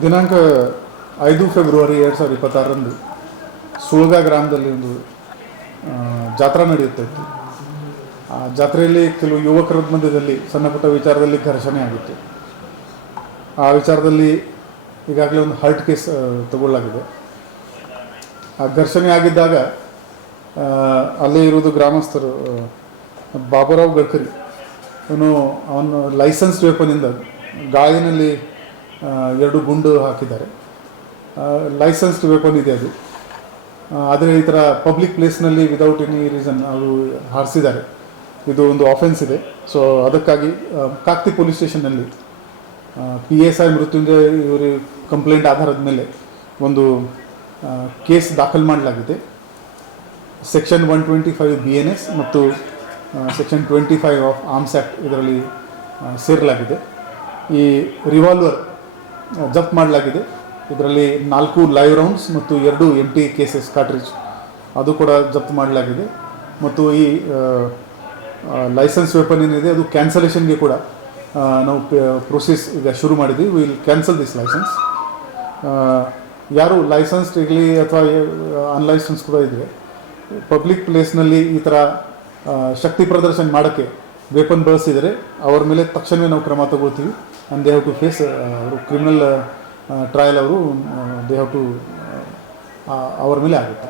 ದಿನಾಂಕ 5 ಫೆಬ್ರವರಿ 2026ರಂದು ಸುಳ್ಗ ಗ್ರಾಮದಲ್ಲಿ ಒಂದು ಜಾತ್ರಾ ನಡೆಯುತ್ತಿತ್ತು. ಆ ಜಾತ್ರೆಯಲ್ಲಿ ಕೆಲವು ಯುವಕರ ಮಧ್ಯದಲ್ಲಿ ಸಣ್ಣ ಪುಟ್ಟ ವಿಚಾರದಲ್ಲಿ ಘರ್ಷಣೆ ಆಗಿತ್ತು. ಆ ವಿಚಾರದಲ್ಲಿ ಈಗಾಗಲೇ ಒಂದು ಹರ್ಟ್ ಕೇಸ್ ತಗೊಳ್ಳಲಾಗಿದೆ. ಆ ಘರ್ಷಣೆ ಆಗಿದ್ದಾಗ ಅಲ್ಲೇ ಇರುವುದು ಗ್ರಾಮಸ್ಥರು ಬಾಬುರಾವ್ ಗಡ್ಕರಿ ಅವನು ಲೈಸೆನ್ಸ್ ವೆಪನಿಂದ ಗಾಳಿನಲ್ಲಿ 2 ಗುಂಡು ಹಾಕಿದ್ದಾರೆ. ಲೈಸೆನ್ಸ್ಡ್ ವೆಪನ್ ಇದೆ ಅದು. ಆದರೆ ಈ ಥರ ಪಬ್ಲಿಕ್ ಪ್ಲೇಸ್ನಲ್ಲಿ ವಿದೌಟ್ ಎನಿ ರೀಸನ್ ಅವರು ಹಾರಿಸಿದ್ದಾರೆ. ಇದು ಒಂದು ಆಫೆನ್ಸ್ ಇದೆ. ಸೊ ಅದಕ್ಕಾಗಿ ಕಾಕ್ತಿ ಪೊಲೀಸ್ ಸ್ಟೇಷನ್ನಲ್ಲಿ PSI ಮೃತ್ಯುಂಜಯ ಇವರು ಕಂಪ್ಲೇಂಟ್ ಆಧಾರದ ಮೇಲೆ ಒಂದು ಕೇಸ್ ದಾಖಲು ಮಾಡಲಾಗಿದೆ. ಸೆಕ್ಷನ್ 125 BNS ಮತ್ತು ಸೆಕ್ಷನ್ 25 ಆಫ್ ಆರ್ಮ್ಸ್ ಆ್ಯಕ್ಟ್ ಇದರಲ್ಲಿ ಸೇರಲಾಗಿದೆ. ಈ ರಿವಾಲ್ವರ್ ಜಪ್ತ್ ಮಾಡಲಾಗಿದೆ. ಇದರಲ್ಲಿ 4 ಲೈವ್ ರೌಂಡ್ಸ್ ಮತ್ತು 2 ಎಂಟಿ ಕೇಸಸ್ ಕಾರ್ಟ್ರಿಜ್ ಅದು ಕೂಡ ಜಪ್ತ್ ಮಾಡಲಾಗಿದೆ. ಮತ್ತು ಈ ಲೈಸೆನ್ಸ್ ವೆಪನ್ ಏನಿದೆ ಅದು ಕ್ಯಾನ್ಸಲೇಷನ್ಗೆ ಕೂಡ ನಾವು ಪ್ರೊಸೆಸ್ ಈಗ ಶುರು ಮಾಡಿದ್ವಿ. Will cancel this license. ಯಾರು ಲೈಸೆನ್ಸ್ಡ್ ಇರಲಿ ಅಥವಾ ಅನ್ಲೈಸೆನ್ಸ್ ಕೂಡ ಇದ್ದರೆ ಪಬ್ಲಿಕ್ ಪ್ಲೇಸ್ನಲ್ಲಿ ಈ ಥರ ಶಕ್ತಿ ಪ್ರದರ್ಶನ ಮಾಡೋಕ್ಕೆ ವೆಪನ್ ಬಳಸಿದರೆ ಅವರ ಮೇಲೆ ತಕ್ಷಣವೇ ನಾವು ಕ್ರಮ ತಗೊಳ್ತೀವಿ. And they have to face ಅವರು ಕ್ರಿಮಿನಲ್ ಟ್ರಯಲ್ ಅವರು ದೇ ಹ್ಯಾವ್ ಟು ಅವರ ಮೇಲೆ ಆಗುತ್ತೆ.